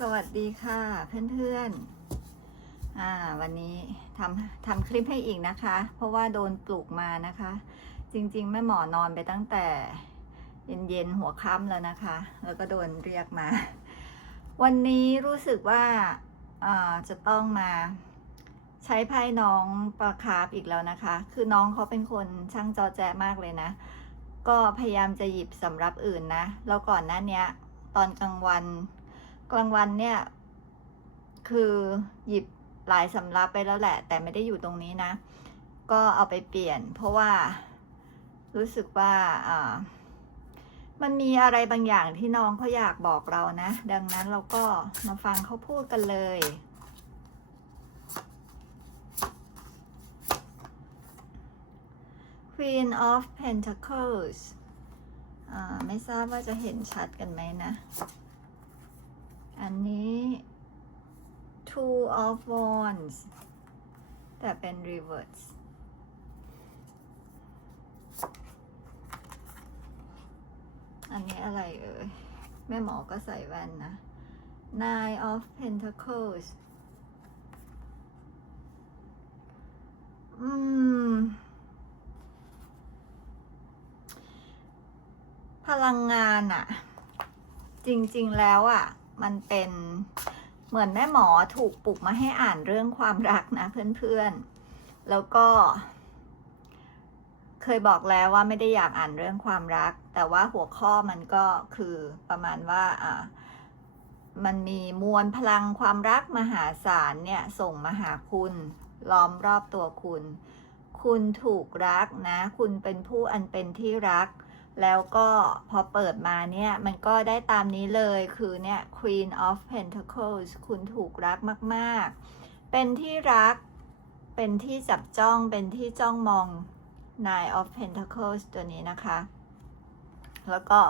สวัสดีค่ะเพื่อนๆอ่าวันนี้ทำทำคลิปให้อีกนะคะ เพราะว่าโดนปลุกมานะคะ จริงๆแม่หมอนอนไปตั้งแต่ เย็นๆหัวค่ำแล้วนะคะ แล้วก็โดนเรียกมา วันนี้รู้สึกว่าอ่าจะต้องมาใช้ไพ่น้องปลาคาร์ฟอีกแล้วนะคะ คือน้องเขาเป็นคนช่างจอแจมากเลยนะ ก็พยายามจะหยิบสำรับอื่นนะแล้วก่อนหน้าเนี้ยตอนกลางวัน กลางวันเนี่ย คือหยิบหลายสำรับไปแล้วแหละ แต่ไม่ได้อยู่ตรงนี้นะ ก็เอาไปเปลี่ยน เพราะว่ารู้สึกว่าอ่ามันมีอะไรบางอย่างที่น้องเขาอยากบอกเรานะ ดังนั้นเราก็มาฟังเขาพูดกันเลย Queen of Pentacles อ่า ไม่ทราบว่าจะเห็นชัดกันไหมนะ อันนี้ two of wands แต่เป็น reverse อันนี้อะไรเอ่ย แม่หมอก็ใส่แว่นนะ nine of pentacles อืม พลังงานอะจริง ๆ แล้วอะ มันเป็นเหมือนแม่หมอถูกปลุกมาให้อ่านเรื่องความรักนะเพื่อนๆ แล้วก็ เคยบอกแล้วว่าไม่ได้อยากอ่านเรื่องความรัก แต่ว่าหัวข้อมันก็คือประมาณว่าอ่ามันมีมวลพลังความรักมหาศาลเนี่ยส่งมาหาคุณ ล้อมรอบตัวคุณ คุณถูกรักนะ คุณเป็นผู้อันเป็นที่รัก แล้วก็พอเปิดมาเนี่ย มันก็ได้ตามนี้เลยคือเนี่ย Queen of Pentacles คุณถูกรักมาก ๆ เป็นที่รัก เป็นที่จับจ้อง เป็นที่จ้องมอง Nine of Pentacles ตัวนี้นะคะ แล้วก็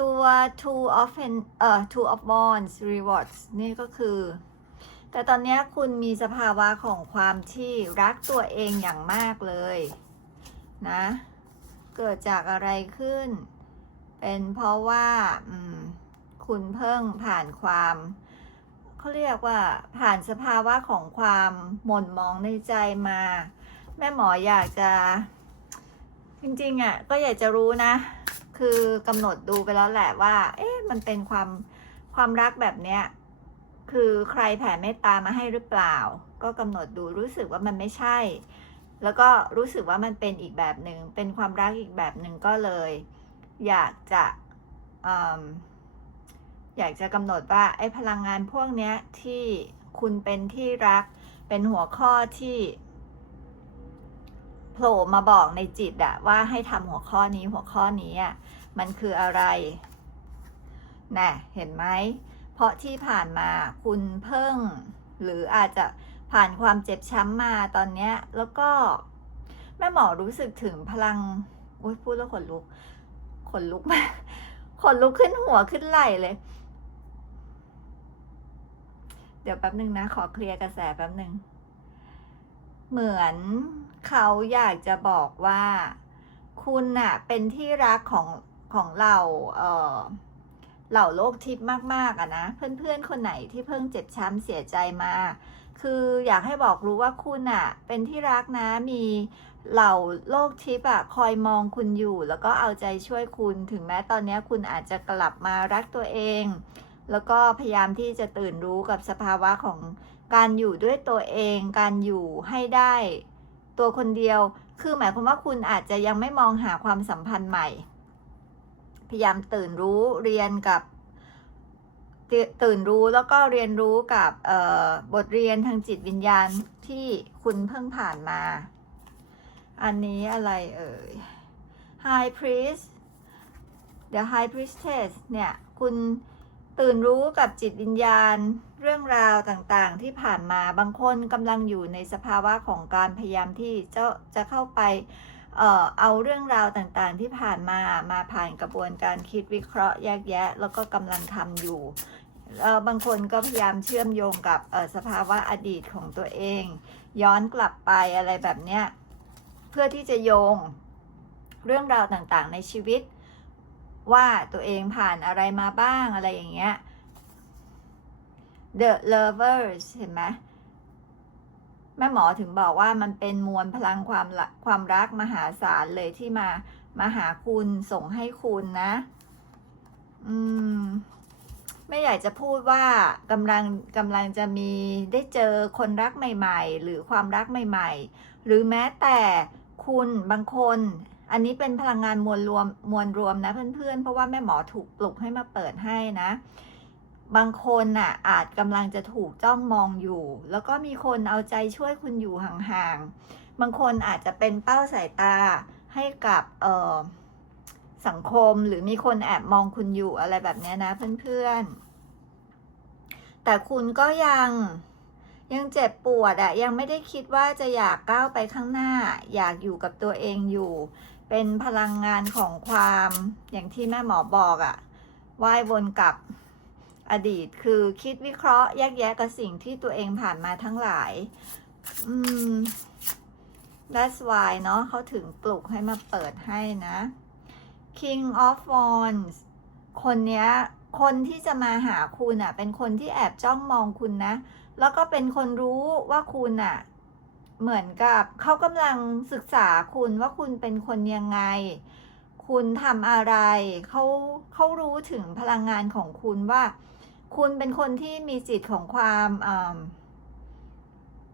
ตัว Two of Pen เอ่อ Two of Wands Rewards นี่ก็คือ แต่ตอนนี้คุณมีสภาวะของความที่รักตัวเองอย่างมากเลยนะ เกิดจากอะไรขึ้น เป็นเพราะว่าคุณเพิ่งผ่านความเขาเรียกว่าผ่านสภาวะของความหม่นมองในใจมา แม่หมออยากจะ จริงๆอะ่ะก็อยากจะรู้นะ คือกำหนดดูไปแล้วแหละว่า เอ๊ะมันเป็นความความรักแบบเนี้ยคือใครแผ่เมตตามาให้หรือเปล่า ก็กำหนดดูรู้สึกว่ามันไม่ใช่ แล้วก็รู้สึกว่ามันเป็นอีกแบบหนึ่งเป็นความรักอีกแบบหนึ่งก็เลย อยากจะออยากจะกำหนดว่าไอ้พลังงานพวกเนี้ยที่คุณเป็นที่รักเป็นหัวข้อที่โผล่มาบอกในจิตอะว่าให้ทำหัวข้อนี้หัวข้อนี้อะมันคืออะไรน่ะเห็นไหมเพราะที่ผ่านมาคุณเพิ่ง หรืออาจจะ ผ่านความเจ็บช้ำมาตอนเนี้ย แล้วก็แม่หมอรู้สึกถึงพลังอุ้ยพูดแล้วขนลุก ขนลุกมากขนลุกขึ้นหัวขึ้นไหล่เลย เดี๋ยวแป๊บหนึ่งนะ ขอเคลียร์กระแสแป๊บหนึ่ง เหมือนเขาอยากจะบอกว่า คุณน่ะ เป็นที่รักของของเราเออเหล่าโลกทิพย์มาก ๆอะนะ เพื่อนๆ คนไหนที่เพิ่งเจ็บช้ำเสียใจมา คืออยากให้บอกรู้ว่าคุณอะเป็นที่รักนะมีเหล่าโลกทิพย์อะคอยมองคุณอยู่ แล้วก็เอาใจช่วยคุณถึงแม้ตอนนี้คุณอาจจะกลับมารักตัวเอง แล้วก็พยายามที่จะตื่นรู้กับสภาวะของการอยู่ด้วยตัวเอง การอยู่ให้ได้ ตัวคนเดียว คือหมายความว่าคุณอาจจะยังไม่มองหาความสัมพันธ์ใหม่ พยายามตื่นรู้เรียนกับ ตื่นรู้แล้วก็เรียนรู้กับบทเรียนทางจิตวิญญาณที่คุณเพิ่งผ่านมา อันนี้อะไรเอ่ย High Priest The High Priestess เนี่ย คุณตื่นรู้กับจิตวิญญาณเรื่องราวต่างๆ ที่ผ่านมาบางคนกำลังอยู่ในสภาวะของการพยายามที่จะจะเข้าไป เอ่อเอาเรื่องราวต่างๆที่ผ่านมามาผ่านกระบวนการคิดวิเคราะห์แยกแยะ แล้วก็กำลังทำอยู่บางคนก็พยายามเชื่อมโยงกับสภาวะอดีตของตัวเอง ย้อนกลับไปอะไรแบบเนี้ยเพื่อที่จะโยงเรื่องราวต่างๆ ในชีวิต ว่าตัวเองผ่านอะไรมาบ้างอะไรอย่างเงี้ย the lovers เห็นไหม แม่หมอถึงบอกว่ามันเป็นมวลพลังความความรักมหาศาลเลยที่มามาหาคุณส่งให้คุณนะ อืม ไม่อยากจะพูดว่ากำลังกำลังจะมีได้เจอคนรักใหม่ ๆ หรือความรักใหม่ ๆ หรือแม้แต่คุณบางคน อันนี้เป็นพลังงานมวลรวมมวลรวมนะเพื่อนๆ เพราะว่าแม่หมอถูกปลุกให้มาเปิดให้นะ บางคนน่ะอาจกำลังจะถูกจ้องมองอยู่ แล้วก็มีคนเอาใจช่วยคุณอยู่ห่างๆ บางคนอาจจะเป็นเป้าสายตาให้กับเออสังคมหรือมีคนแอบมองคุณอยู่อะไรแบบนี้นะเพื่อนๆ แต่คุณก็ยังยังเจ็บปวดอะยังไม่ได้คิดว่าจะอยากก้าวไปข้างหน้า อยากอยู่กับตัวเองอยู่ เป็นพลังงานของความอย่างที่แม่หมอบอกอะว่ายวนกับ อดีตคือคิดวิเคราะห์แยกแยะกับสิ่งที่ตัวเองผ่านมาทั้งหลาย อืม that's why เนาะเขาถึงปลุกให้มาเปิดให้นะ King of Wands คนเนี้ย คนที่จะมาหาคุณอะ เป็นคนที่แอบจ้องมองคุณนะ แล้วก็เป็นคนรู้ว่าคุณอะ เหมือนกับเขากำลังศึกษาคุณว่าคุณเป็นคนยังไง คุณทำอะไร เขาเขารู้ถึงพลังงานของคุณว่า คุณเป็นคนที่มีจิตของความอ่า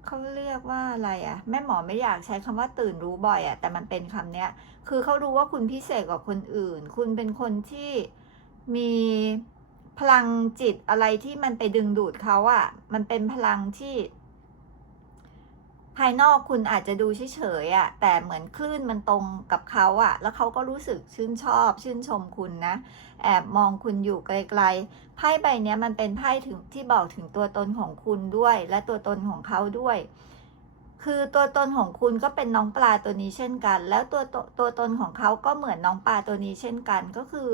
เขาเรียกว่าอะไรอะแม่หมอไม่อยากใช้คำว่าตื่นรู้บ่อยอะแต่มันเป็นคำเนี้ย คือเขารู้ว่าคุณพิเศษกว่าคนอื่น คุณเป็นคนที่มีพลังจิตอะไรที่มันไปดึงดูดเขาอะมันเป็นพลังที่ ภายนอกคุณอาจจะดูเฉยๆอะแต่เหมือนคลื่นมันตรงกับเขาอะแล้วเขาก็รู้สึกชื่นชอบ ชื่นชมคุณนะ แอบมองคุณอยู่ไกลๆ ไพ่ใบนี้มันเป็นไพ่ถึงที่บอกถึงตัวตนของคุณด้วย และตัวตนของเขาด้วย คือตัวตนของคุณก็เป็นน้องปลาตัวนี้เช่นกัน แล้วตัวตตัวตนของเขาก็เหมือนน้องปลาตัวนี้เช่นกัน ก็คือ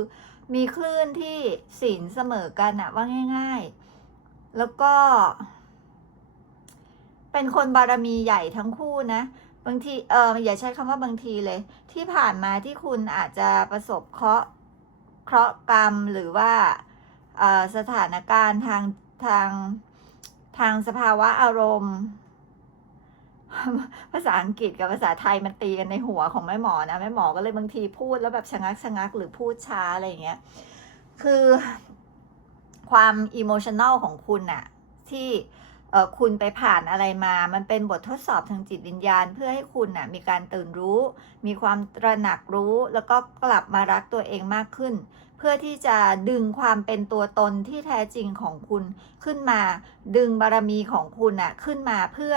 มีคลื่นที่ศีลเสมอกันอะว่าง่าย ๆ แล้วก็ เป็นคนบารมีใหญ่ทั้งคู่นะบางทีเอออย่าใช้คำว่าบางทีเลย ที่ผ่านมาที่คุณอาจจะประสบเคราะห์ เคราะห์กรรมหรือว่าสถานการณ์ทางทางทางสภาวะอารมณ์ ภาษาอังกฤษกับภาษาไทยมันตีกันในหัวของแม่หมอนะแม่หมอก็เลยบางทีพูดแล้วแบบชะงักชะงักหรือพูดช้าอะไรอย่างเงี้ยคือความอิโมชัน a ลของคุณน่ะที่ เออคุณไปผ่านอะไรมา มันเป็นบททดสอบทางจิตวิญญาณ เพื่อให้คุณน่ะมีการตื่นรู้ มีความตระหนักรู้ แล้วก็กลับมารักตัวเองมากขึ้น เพื่อที่จะดึงความเป็นตัวตนที่แท้จริงของคุณขึ้นมา ดึงบารมีของคุณน่ะขึ้นมาเพื่อ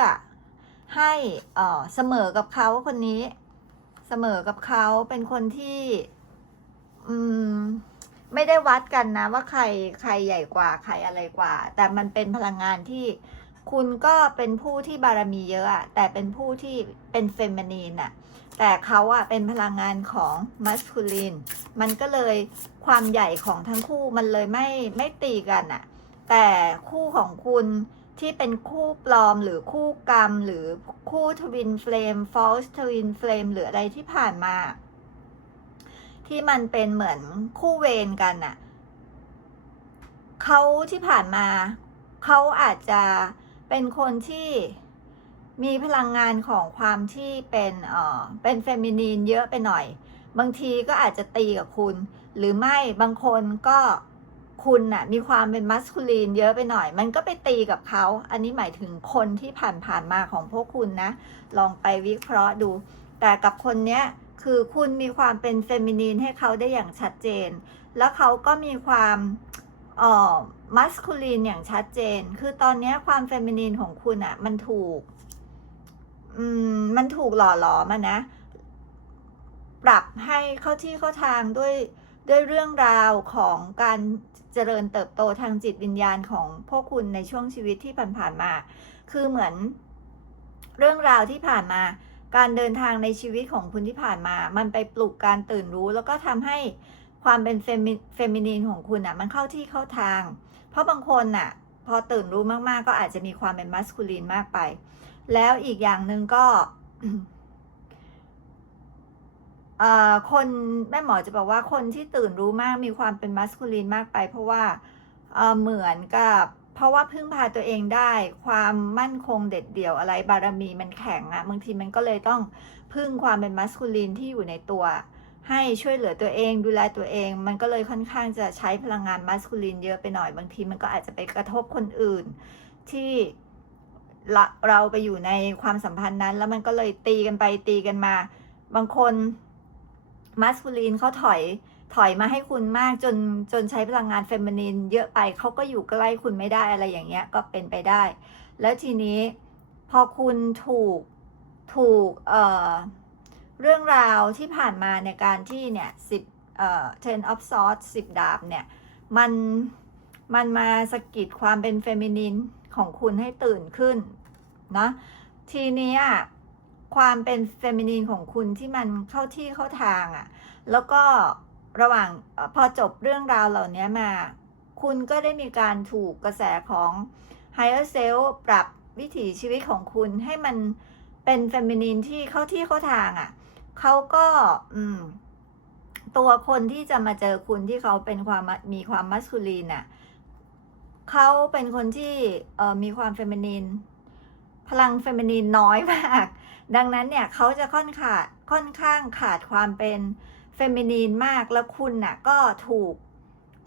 ให้เออเสมอกับเขาคนนี้ เสมอกับเขาเป็นคนที่อืมไม่ได้วัดกันนะว่าใครใครใหญ่กว่าใครอะไรกว่า แต่มันเป็นพลังงานที่ คุณก็เป็นผู้ที่บารมีเยอะอะแต่เป็นผู้ที่เป็นเฟมินีนอะแต่เขาอะเป็นพลังงานของมัสคูลิน มันก็เลยความใหญ่ของทั้งคู่มันเลยไม่ไม่ตีกันอะแต่คู่ของคุณที่เป็นคู่ปลอมหรือคู่กรรม หรือคู่ทวินเฟลมฟอลส์ทวินเฟลมหรืออะไรที่ผ่านมา ที่มันเป็นเหมือนคู่เวรกันน่ะเขาที่ผ่านมา เขาอาจจะ เป็นคนที่มีพลังงานของความที่เป็นเอ่อเป็นเฟมินีนเยอะไปหน่อย บางทีก็อาจจะตีกับคุณ หรือไม่บางคนก็คุณน่ะมีความเป็นมัสคูลีนเยอะไปหน่อย มันก็ไปตีกับเขา อันนี้หมายถึงคนที่ผ่านผ่านๆมาของพวกคุณนะ ลองไปวิเคราะห์ดู แต่กับคนเนี้ยคือคุณมีความเป็นเฟมินีนให้เขาได้อย่างชัดเจน แล้วเขาก็มีความ เอ่อมัสคูลีนอย่างชัดเจน คือตอนนี้ความเฟมินีนของคุณอะ่ะมันถูก อืม มันถูกหล่อหลอมานะ ปรับให้เข้าที่เข้าทางด้วยด้วยเรื่องราวของการเจริญเติบโตทางจิตวิญญาณของพวกคุณในช่วงชีวิตที่ผ่านๆมา คือเหมือน เรื่องราวที่ผ่านมา การเดินทางในชีวิตของคุณที่ผ่านมา มันไปปลุกการตื่นรู้ แล้วก็ทำให้ ความเป็นเฟมินีนของคุณอะ มันเข้าที่เข้าทาง เพราะบางคนน่ะ พอตื่นรู้มากๆ ก็อาจจะมีความเป็นมัสคูลีนมากไป แล้วอีกอย่างหนึ่งก็อ่อคนแม่หมอจะบอกว่าคนที่ตื่นรู้มากมีความเป็นมัสคูลีนมากไป เพราะว่าเอ่อเหมือนกับ เพราะว่าพึ่งพาตัวเองได้ ความมั่นคงเด็ดเดี่ยวอะไรบารมีมันแข็งอะบางทีมันก็เลยต้องพึ่งความเป็นมัสคูลินที่อยู่ในตัว ให้ช่วยเหลือตัวเองดูแลตัวเอง มันก็เลยค่อนข้างจะใช้พลังงานมัสคูลินเยอะไปหน่อยบางทีมันก็อาจจะไปกระทบคนอื่น ที่เราไปอยู่ในความสัมพันธ์นั้น แล้วมันก็เลยตีกันไปตีกันมา บางคนมัสคูลินเขาถอยถอยมาให้คุณมากจนจนใช้พลังงานเฟมินินเยอะไปเขาก็อยู่ใกล้คุณไม่ได้อะไรอย่างเงี้ยก็เป็นไปได้ แล้วทีนี้พอคุณถูกถูกเอ่อ เรื่องราวที่ผ่านมาในการที่เนี่ยสิบเอ่อ ten of swords สิบดาบเนี่ย มันมันมาสะกิดความเป็นเฟมินินของคุณให้ตื่นขึ้นนะทีนี้ความเป็นเฟมินินของคุณที่มันเข้าที่เข้าทางอะ่ะ แล้วก็ระหว่างพอจบเรื่องราวเหล่านี้มา คุณก็ได้มีการถูกกระแสของ Higher Self ปรับวิถีชีวิตของคุณให้มันเป็นเฟมินินที่เข้าที่เข้าทางอะ่ะ เขาก็อืม ตัวคนที่จะมาเจอคุณที่เขาเป็นความมีความมัสคูลีนน่ะเขาเป็นคนที่เออมีความเฟมินีนพลังเฟมินีนน้อยมาก ดังนั้นเนี่ยเขาจะค่อนขาดค่อนข้างขาดความเป็นเฟมินีนมากแล้วคุณน่ะก็ถูก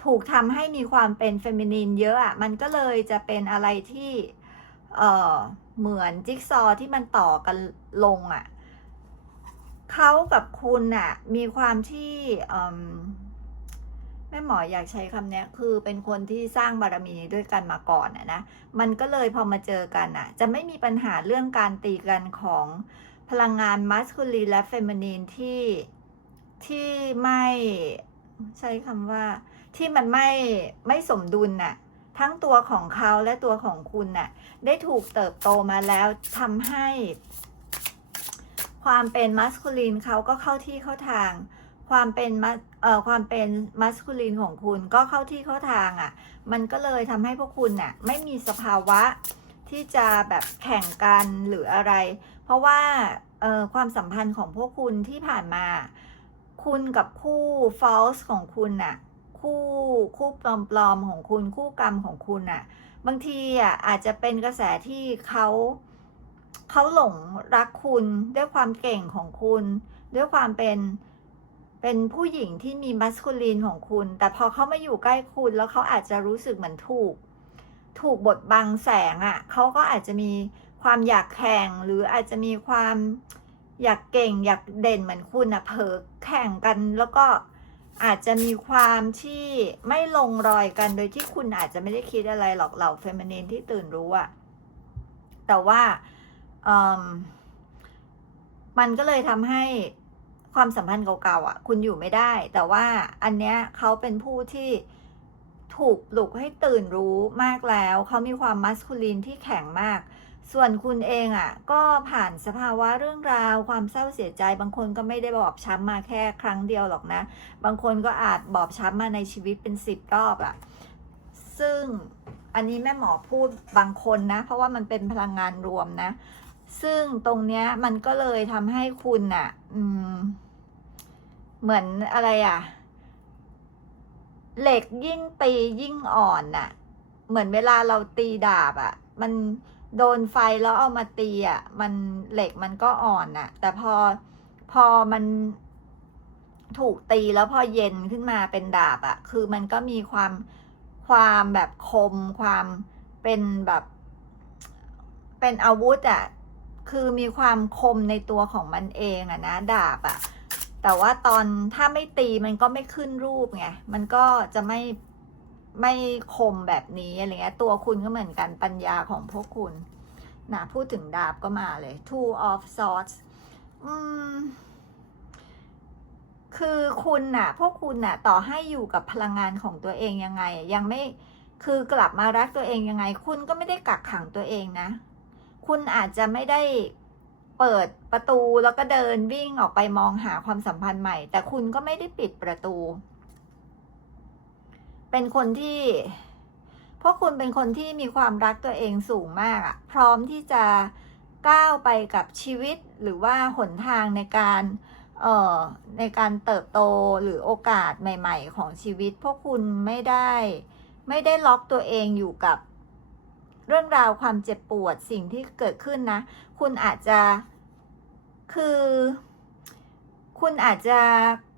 ถูกทำให้มีความเป็นเฟมินีนเยอะอะมันก็เลยจะเป็นอะไรที่เออเหมือนจิ๊กซอว์ที่มันต่อกันลงอะ เขากับคุณน่ะ มีความที่แม่หมออยากใช้คำนี้คือเป็นคนที่สร้างบารมีด้วยกันมาก่อนอะนะ มันก็เลยพอมาเจอกันน่ะ จะไม่มีปัญหาเรื่องการตีกันของพลังงานมัสคูลีนและเฟมินีนที่ที่ไม่ใช้คำว่าที่มันไม่ไม่สมดุลน่ะ ทั้งตัวของเขาและตัวของคุณน่ะ ได้ถูกเติบโตมาแล้วทำให้ ความเป็นมัสคูลินเขาก็เข้าที่เข้าทาง ความเป็นมัสเอ่อความเป็นมัสคูลินของคุณก็เข้าที่เข้าทางอะ่ะ มันก็เลยทำให้พวกคุณน่ะไม่มีสภาวะที่จะแบบแข่งกันหรืออะไร เพราะว่าเอ่อความสัมพันธ์ของพวกคุณที่ผ่านมา คุณกับคู่ false ของคุณน่ะคู่คู่ปลอมๆของคุณคู่กรรมของคุณน่ะบางทีอะอาจจะเป็นกระแสที่เขา เขาหลงรักคุณด้วยความเก่งของคุณ ด้วยความเป็นเป็นผู้หญิงที่มีมัสคูลีนของคุณ แต่พอเขามาอยู่ใกล้คุณแล้วเขาอาจจะรู้สึกเหมือนถูก ถูกบดบังแสงอะ่ะเขาก็อาจจะมีความอยากแข่งหรืออาจจะมีความอยากเก่งอยากเด่นเหมือนคุณอะ่ะเผลอแข่งกันแล้วก็อาจจะมีความที่ไม่ลงรอยกันโดยที่คุณอาจจะไม่ได้คิดอะไรหรอกเหล่าเฟมินีนที่ตื่นรู้อะแต่ว่า มันก็เลยทำให้ความสัมพันธ์เก่าๆอะ คุณอยู่ไม่ได้ แต่ว่าอันเนี้ยเขาเป็นผู้ที่ถูกปลุกให้ตื่นรู้มากแล้ว เขามีความมัสคูลินที่แข็งมาก ส่วนคุณเองอะ ก็ผ่านสภาวะเรื่องราว ความเศร้าเสียใจ บางคนก็ไม่ได้บอบช้ำมาแค่ครั้งเดียวหรอกนะ บางคนก็อาจบอบช้ำมาในชีวิตเป็นสิบรอบอะ ซึ่งอันนี้แม่หมอพูดบางคนนะ เพราะว่ามันเป็นพลังงานรวมนะ ซึ่งตรงเนี้ยมันก็เลยทำให้คุณน่ะอืม เหมือนอะไรอะเหล็กยิ่งตียิ่งอ่อนน่ะเหมือนเวลาเราตีดาบอะมันโดนไฟแล้วเอามาตีอะมันเหล็กมันก็อ่อนน่ะแต่พอพอมันถูกตีแล้วพอเย็นขึ้นมาเป็นดาบอะคือมันก็มีความความแบบคมความเป็นแบบ เป็นอาวุธอะ คือมีความคมในตัวของมันเองอะนะดาบอะแต่ว่าตอนถ้าไม่ตีมันก็ไม่ขึ้นรูปไงมันก็จะไม่ไม่คมแบบนี้อะไรเงี้ยตัวคุณก็เหมือนกันปัญญาของพวกคุณนะพูดถึงดาบก็มาเลย two of swords อืมคือคุณน่ะ พวกคุณน่ะ ต่อให้อยู่กับพลังงานของตัวเองยังไง ยังไม่คือกลับมารักตัวเองยังไง คุณก็ไม่ได้กักขังตัวเองนะ คุณอาจจะไม่ได้เปิดประตูแล้วก็เดินวิ่งออกไปมองหาความสัมพันธ์ใหม่ แต่คุณก็ไม่ได้ปิดประตู เป็นคนที่ เพราะคุณเป็นคนที่มีความรักตัวเองสูงมากอะพร้อมที่จะก้าวไปกับชีวิตหรือว่าหนทางในการเอ่อในการเติบโตหรือโอกาสใหม่ ๆ ของชีวิต พวกคุณไม่ได้ ไม่ได้ล็อกตัวเองอยู่กับ เรื่องราวความเจ็บปวดสิ่งที่เกิดขึ้นนะ คุณอาจจะคือ คุณอาจจะ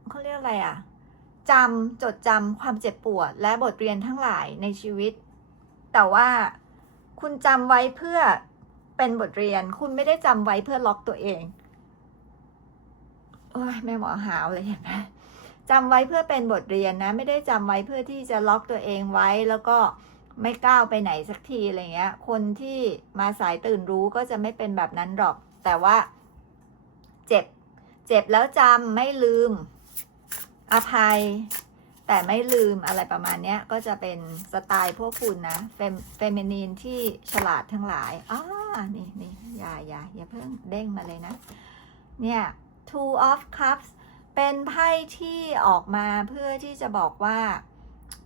เขาเรียกอะไรอะจำจดจำความเจ็บปวด และบทเรียนทั้งหลายในชีวิต แต่ว่าคุณจำไว้เพื่อเป็นบทเรียน คุณไม่ได้จำไว้เพื่อล็อกตัวเองโอ้ยแม่หมอหาวเลยเห็นไหมจำไว้เพื่อเป็นบทเรียนนะ ไม่ได้จำไว้เพื่อที่จะล็อกตัวเองไว้แล้วก็ ไม่ก้าวไปไหนสักทีอะไรเงี้ย คนที่มาสายตื่นรู้ก็จะไม่เป็นแบบนั้นหรอก แต่ว่า เจ็บ เจ็บแล้วจำไม่ลืม อภัย แต่ไม่ลืมอะไรประมาณเนี้ย ก็จะเป็นสไตล์พวกคุณนะเฟมเฟมินีนที่ฉลาดทั้งหลายอ่านี่นี่อย่าอย่าอย่าเพิ่งเด้งมาเลยนะ เนี่ย two of cups เป็นไพ่ที่ออกมาเพื่อที่จะบอกว่า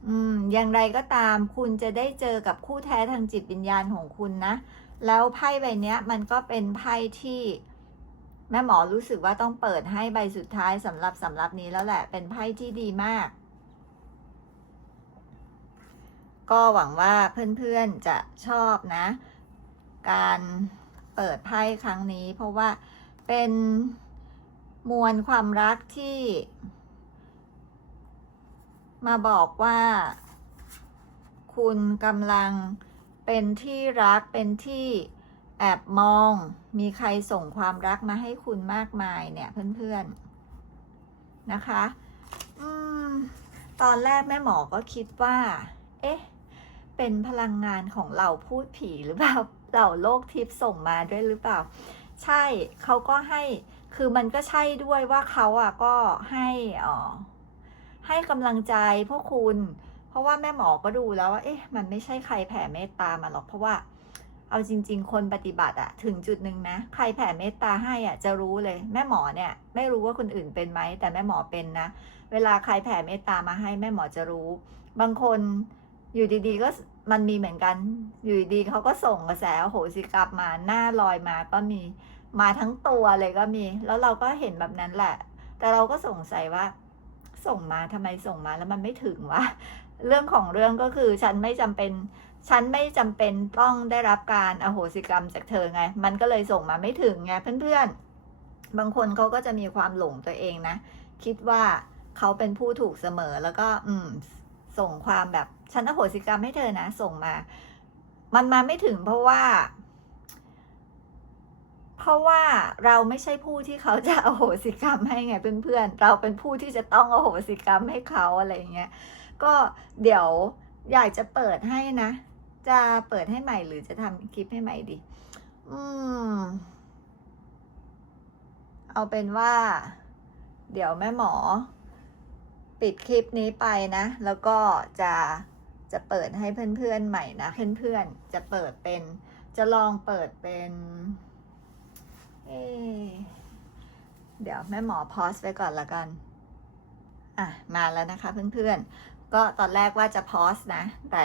อืมอย่างไรก็ตามคุณจะได้เจอกับคู่แท้ทางจิตวิญญาณของคุณนะ แล้วไพ่ใบนี้มันก็เป็นไพ่ที่แม่หมอรู้สึกว่าต้องเปิดให้ใบสุดท้ายสำหรับสำหรับนี้แล้วแหละ เป็นไพ่ที่ดีมาก ก็หวังว่าเพื่อนๆจะชอบนะ การเปิดไพ่ครั้งนี้ เพราะว่าเป็นมวลความรักที่ มาบอกว่า คุณกำลังเป็นที่รักเป็นที่แอบมอง มีใครส่งความรักมาให้คุณมากมายเนี่ยเพื่อนๆนะคะอืมตอนแรกแม่หมอก็คิดว่า เอ๊ะ เป็นพลังงานของเหล่าพูดผีหรือเปล่าเหล่าโลกทิพย์ส่งมาด้วยหรือเปล่า ใช่เขาก็ให้คือมันก็ใช่ด้วยว่าเขาอะก็ให้อ่อ ให้กำลังใจพวกคุณ เพราะว่าแม่หมอก็ดูแล้วว่าเอ๊ะมันไม่ใช่ใครแผ่เมตตามาหรอกเพราะว่า เอาจริง ๆ คนปฏิบัติอะถึงจุดหนึ่งนะใครแผ่เมตตาให้อะจะรู้เลย แม่หมอเนี่ย ไม่รู้ว่าคนอื่นเป็นไหมแต่แม่หมอเป็นนะ เวลาใครแผ่เมตตามาให้แม่หมอจะรู้ บางคนอยู่ดีๆก็มันมีเหมือนกัน อยู่ดีๆเขาก็ส่งกระแสอโหสิกรรมมาหน้าลอยมาก็มีมาทั้งตัวเลยก็มี แล้วเราก็เห็นแบบนั้นแหละ แต่เราก็สงสัยว่า ส่งมาทำไมส่งมาแล้วมันไม่ถึงวะเรื่องของเรื่องก็คือฉันไม่จำเป็น ฉันไม่จำเป็นต้องได้รับการอโหสิกรรมจากเธอไง มันก็เลยส่งมาไม่ถึงไงเพื่อนๆ บางคนเขาก็จะมีความหลงตัวเองนะ คิดว่าเขาเป็นผู้ถูกเสมอแล้วก็ อืม ส่งความแบบฉันอโหสิกรรมให้เธอนะ ส่งมา มันมาไม่ถึงเพราะว่า เพราะว่าเราไม่ใช่ผู้ที่เขาจะอโหสิกรรมให้ไงเพื่อนๆ เราเป็นผู้ที่จะต้องอโหสิกรรมให้เขาอะไรอย่างเงี้ย ก็เดี๋ยวอยากจะเปิดให้นะ จะเปิดให้ใหม่หรือจะทำคลิปให้ใหม่ดี อืม เอาเป็นว่า เดี๋ยวแม่หมอ ปิดคลิปนี้ไปนะ แล้วก็จะจะเปิดให้เพื่อนๆใหม่นะ เพื่อนๆ จะเปิดเป็น จะลองเปิดเป็น เอเดี๋ยวแม่หมอพอสไว้ก่อนละกัน อะ มาแล้วนะคะเพื่อนๆ ก็ตอนแรกว่าจะพอสนะ แต่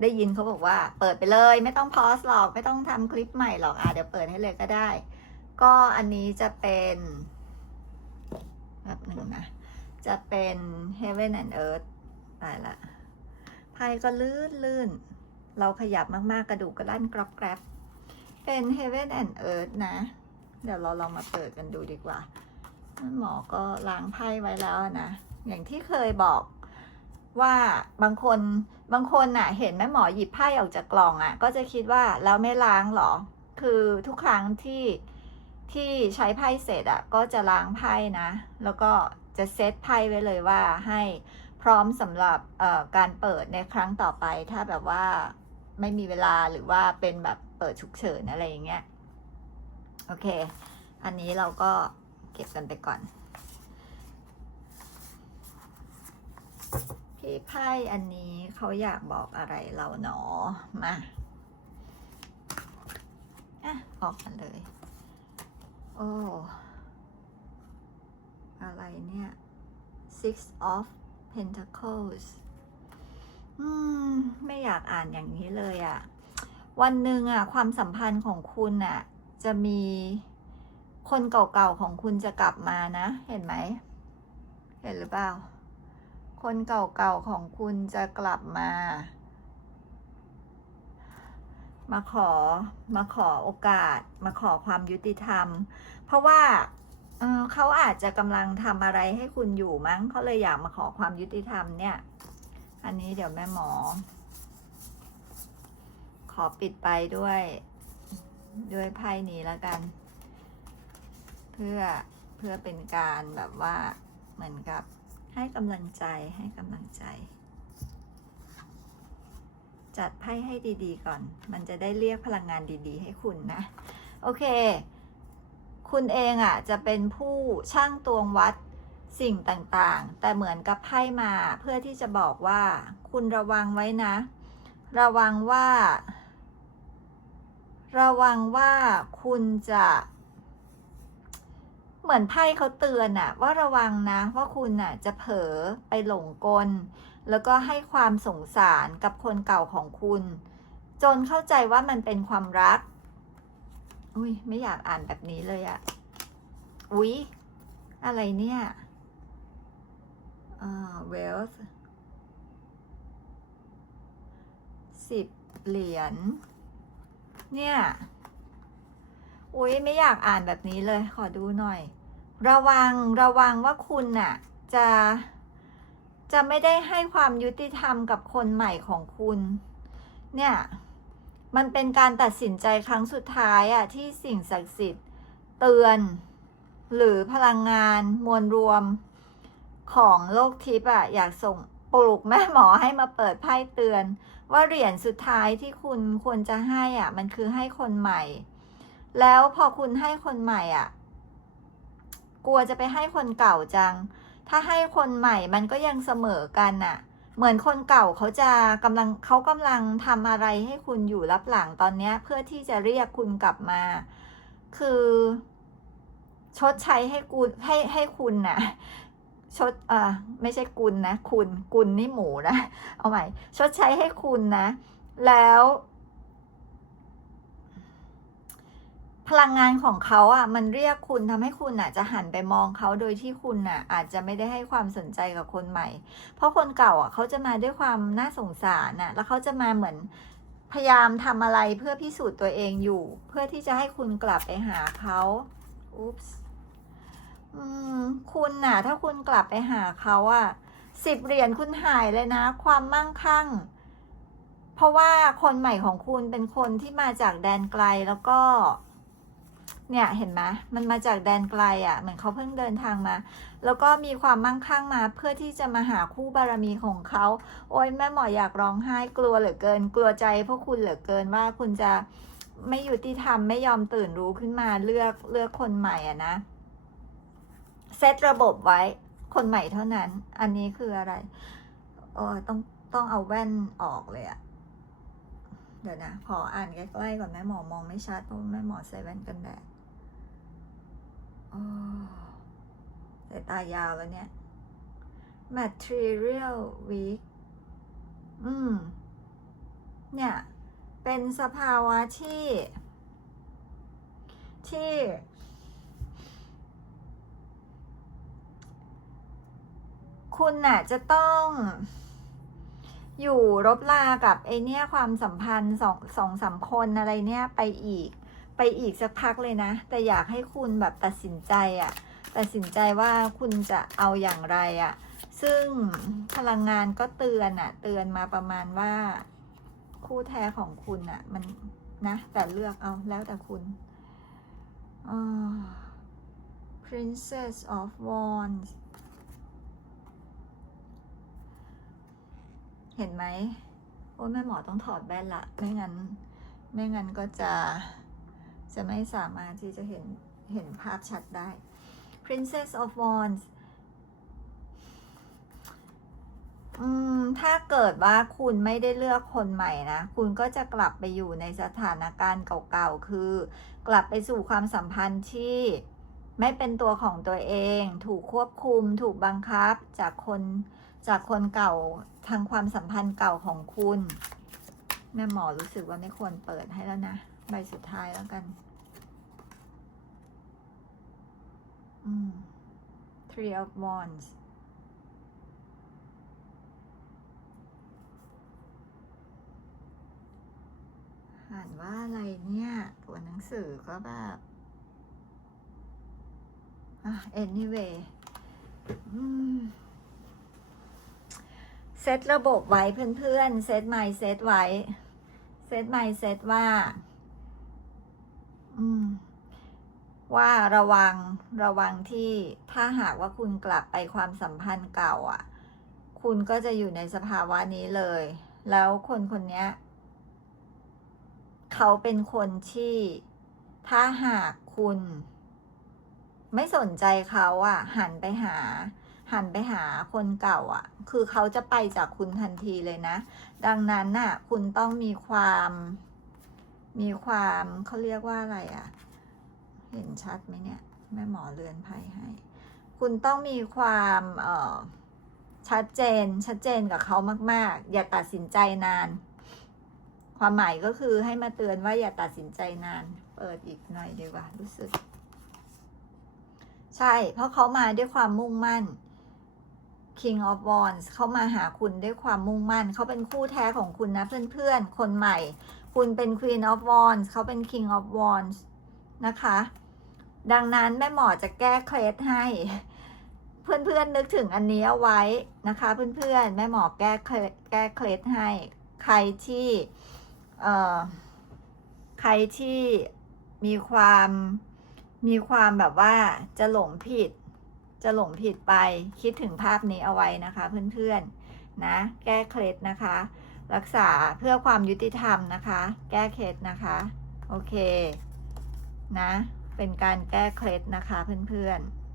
ได้ยินเขาบอกว่าเปิดไปเลย ไม่ต้องพอสหรอก ไม่ต้องทำคลิปใหม่หรอก อะ เดี๋ยวเปิดให้เลยก็ได้ ก็อันนี้จะเป็นแบบหนึ่งนะ จะเป็น Heaven and Earth ตายละไพ่ก็ลื่นลื่น เราขยับมากๆกระดูกกระลั่นกรอบแกรบเป็น Heaven and Earth นะ เดี๋ยวเราลองมาเปิดกันดูดีกว่า หมอก็ล้างไพ่ไว้แล้วนะ อย่างที่เคยบอกว่าบางคนบางคนน่ะ เห็นแม่หมอหยิบไพ่ออกจากกล่องอะ ก็จะคิดว่าแล้วไม่ล้างหรอ คือทุกครั้งที่ที่ใช้ไพ่เสร็จอะ ก็จะล้างไพ่นะ แล้วก็จะเซตไพ่ไว้เลยว่าให้พร้อมสำหรับการเปิดในครั้งต่อไป ถ้าแบบว่าไม่มีเวลาหรือว่าเป็นแบบเปิดฉุกเฉินอะไรอย่างเงี้ย โอเค อันนี้เราก็เก็บกันไปก่อน พี่ไพ่อันนี้เขาอยากบอกอะไรเราหนอมาอะออกมาเลย โอ้อะไรเนี่ย six of pentacles อืม ไม่อยากอ่านอย่างนี้เลยอะ่ะ วันหนึ่งอะ ความสัมพันธ์ของคุณอะ จะมีคนเก่าๆของคุณจะกลับมานะ เห็นไหม เห็นหรือเปล่า คนเก่าๆของคุณจะกลับมา มาขอ มาขอโอกาส มาขอความยุติธรรม เพราะว่าเออเขาอาจจะกำลังทำอะไรให้คุณอยู่มั้ง เขาเลยอยากมาขอความยุติธรรมเนี่ย อันนี้เดี๋ยวแม่หมอ ขอปิดไปด้วย ด้วยไพ่นี้แล้วกัน เพื่อเพื่อเป็นการแบบว่าเหมือนกับให้กำลังใจให้กำลังใจ จัดไพ่ให้ดีๆก่อน มันจะได้เรียกพลังงานดีๆ ให้คุณนะ โอเค คุณเองอะ่ะ จะเป็นผู้ช่างตวงวัดสิ่งต่างๆ แต่เหมือนกับไพ่มาเพื่อที่จะบอกว่า คุณระวังไว้นะ ระวังว่า ระวังว่าคุณจะ เหมือนไพ่เขาเตือนอะว่าระวังนะว่าคุณอะจะเผลอไปหลงกล แล้วก็ให้ความสงสารกับคนเก่าของคุณ จนเข้าใจว่ามันเป็นความรัก อุ้ยไม่อยากอ่านแบบนี้เลยอะอุ๊ยอะไรเนี่ยอ่า wealth สิบเหรียญ เนี่ยอุ๊ยไม่อยากอ่านแบบนี้เลย ขอดูหน่อย ระวังระวังว่าคุณน่ะ จะ จะไม่ได้ให้ความยุติธรรมกับคนใหม่ของคุณ เนี่ย มันเป็นการตัดสินใจครั้งสุดท้ายอะที่สิ่งศักดิ์สิทธิ์ เตือน หรือพลังงานมวลรวมของโลกทิพย์อะอยากส่งปลุกแม่หมอให้มาเปิดไพ่เตือน ว่าเหรียญสุดท้ายที่คุณควรจะให้อะ มันคือให้คนใหม่ แล้วพอคุณให้คนใหม่อะ กลัวจะไปให้คนเก่าจัง ถ้าให้คนใหม่มันก็ยังเสมอกันน่ะ เหมือนคนเก่าเขาจะกำลังเขากำลังทำอะไรให้คุณอยู่รับหลังตอนเนี้ยเพื่อที่จะเรียกคุณกลับมา คือชดใช้ให้กูให้ให้คุณน่ะ ชดอ่อไม่ใช่กุลนะ คุณกุลนี่หมูนะ เอาใหม่ ชดใช้ให้คุณนะ แล้ว พลังงานของเขาอะ มันเรียกคุณทำให้คุณอะ จะหันไปมองเขาโดยที่คุณอะ อาจจะไม่ได้ให้ความสนใจกับคนใหม่ เพราะคนเก่าอะเขาจะมาด้วยความน่าสงสารน่ะ แล้วเขาจะมาเหมือนพยายามทำอะไรเพื่อพิสูจน์ตัวเองอยู่ เพื่อที่จะให้คุณกลับไปหาเขาอุ๊ปส์ คุณน่ะ ถ้าคุณกลับไปหาเขาอะสิบเหรียญคุณหายเลยนะ ความมั่งคั่ง เพราะว่าคนใหม่ของคุณเป็นคนที่มาจากแดนไกลแล้วก็ เนี่ยเห็นไหมมันมาจากแดนไกลอะ่ะ เหมือนเขาเพิ่งเดินทางมา แล้วก็มีความมั่งคั่งมา เพื่อที่จะมาหาคู่บารมีของเขา โอ้ยแม่หมออยากร้องไห้กลัวเหลือเกิน กลัวใจพวกคุณเหลือเกินว่าคุณจะไม่ยุติธรรมไม่ยอมตื่นรู้ขึ้นมาเลือกเลือกคนใหม่อะนะ เซตระบบไว้ คนใหม่เท่านั้น อันนี้คืออะไรเออต้องต้องเอาแว่นออกเลยอะเดี๋ยวนะ ขออ่านใกล้ๆก่อนแม่หมอมองไม่ชัดเพราะแม่หมอใส่แว่นกันแดดโอ้สายตายาวแล้วเนี่ย material weak อืม เนี่ย เป็นสภาวะที่ ที่ คุณน่ะจะต้องอยู่รบลากับไอเนี้ยความสัมพันธ์สองสองสามคนอะไรเนี่ยไปอีก ไปอีกสักพักเลยนะ แต่อยากให้คุณแบบตัดสินใจอะตัดสินใจว่าคุณจะเอาอย่างไรอะซึ่งพลังงานก็เตือนอะเตือนมาประมาณว่า คู่แท้ของคุณอะมันนะ แต่เลือกเอาแล้วแต่คุณอ Princess of Wands เห็นไหมโอ้แม่หมอต้องถอดแว่นละไม่งั้น ไม่งั้นก็จะจะไม่สามารถที่จะเห็นเห็นภาพชัดได้ Princess of Wands อืมถ้าเกิดว่าคุณไม่ได้เลือกคนใหม่นะ คุณก็จะกลับไปอยู่ในสถานการณ์เก่าๆ คือ กลับไปสู่ความสัมพันธ์ที่ไม่เป็นตัวของตัวเอง ถูกควบคุม ถูกบังคับจากคน จากคนเก่าทางความสัมพันธ์เก่าของคุณ แม่หมอรู้สึกว่าไม่ควรเปิดให้แล้วนะ ใบสุดท้ายแล้วกัน อืม Three of Wands อ่านว่าอะไรเนี่ย ตัวหนังสือก็แบบอะ anyway อืม เซตระบบไว้เพื่อนๆ เซตไมเซตไว้ เซตไมเซตว่า อืม ว่าระวังระวังที่ถ้าหากว่าคุณกลับไปความสัมพันธ์เก่า อะ คุณก็จะอยู่ในสภาวะนี้เลย แล้วคนคนนี้เขาเป็นคนที่ ถ้าหากคุณ ไม่สนใจเขาอะ หันไปหา หันไปหาคนเก่าอะ คือเขาจะไปจากคุณทันทีเลยนะ ดังนั้นน่ะ คุณต้องมีความ มีความเขาเรียกว่าอะไรอะ เห็นชัดไหมเนี่ย แม่หมอเลือนไพ่ให้ คุณต้องมีความเอ่อชัดเจน ชัดเจนกับเขามาก ๆ อย่าตัดสินใจนาน ความหมายก็คือให้มาเตือนว่าอย่าตัดสินใจนาน เปิดอีกหน่อยดีกว่ารู้สึก ใช่ เพราะเขามาด้วยความมุ่งมั่น King of Wands เขามาหาคุณด้วยความมุ่งมั่น เขาเป็นคู่แท้ของคุณนะเพื่อนๆ คนใหม่ คุณเป็น Queen of Wands เขาเป็น King of Wands นะคะ ดังนั้นแม่หมอจะแก้เคล็ดให้ เพื่อนๆนึกถึงอันนี้เอาไว้นะคะ เพื่อนๆ แม่หมอแก้เคล็ดแก้เคล็ดให้ ใครที่เอ่อใครที่มีความมีความแบบว่าจะหลงผิด จะหลงผิดไปคิดถึงภาพนี้เอาไว้นะคะ เพื่อนๆนะแก้เคล็ดนะคะ รักษาเพื่อความยุติธรรมนะคะ แก้เคล็ดนะคะ โอเคนะเป็นการแก้เคล็ดนะคะเพื่อนๆ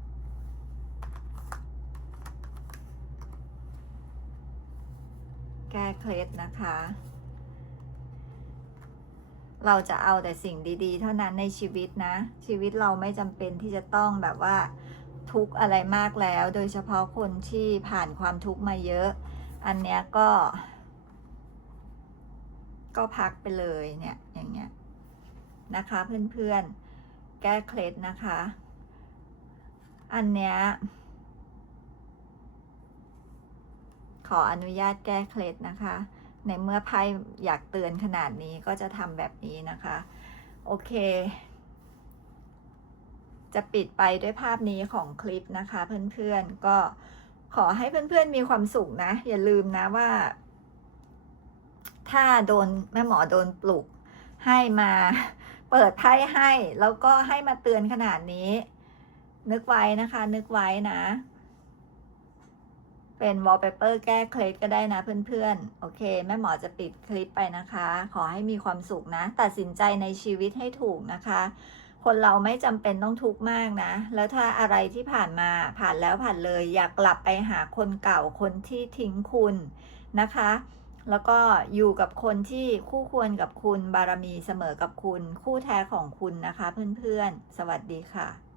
แก้เคล็ดนะคะ เราจะเอาแต่สิ่งดี ๆ เท่านั้นในชีวิตนะ ชีวิตเราไม่จำเป็นที่จะต้องแบบว่า ทุกข์อะไรมากแล้ว โดยเฉพาะคนที่ผ่านความทุกข์มาเยอะ อันเนี้ยก็ ก็พักไปเลยเนี่ยอย่างเงี้ยนะคะเพื่อนๆ แก้เคล็ดนะคะ อันเนี้ยขออนุญาตแก้เคล็ดนะคะ ในเมื่อไพ่อยากเตือนขนาดนี้ก็จะทำแบบนี้นะคะ โอเค จะปิดไปด้วยภาพนี้ของคลิปนะคะ เพื่อนๆก็ขอให้เพื่อนๆมีความสุขนะ อย่าลืมนะว่า ถ้าโดนแม่หมอโดนปลุก ให้มาเปิดไพ่ให้ แล้วก็ให้มาเตือนขนาดนี้ นึกไว้นะคะ นึกไว้นะ เป็นวอลเปเปอร์แก้เคล็ดก็ได้นะเพื่อนๆ โอเค แม่หมอจะปิดคลิปไปนะคะ ขอให้มีความสุขนะ ตัดสินใจในชีวิตให้ถูกนะคะ คนเราไม่จำเป็นต้องทุกข์มากนะ แล้วถ้าอะไรที่ผ่านมาผ่านแล้วผ่านเลย อยากกลับไปหาคนเก่าคนที่ทิ้งคุณนะคะ แล้วก็อยู่กับคนที่คู่ควรกับคุณบารมีเสมอกับคุณ คู่แท้ของคุณนะคะ เพื่อนๆ สวัสดีค่ะ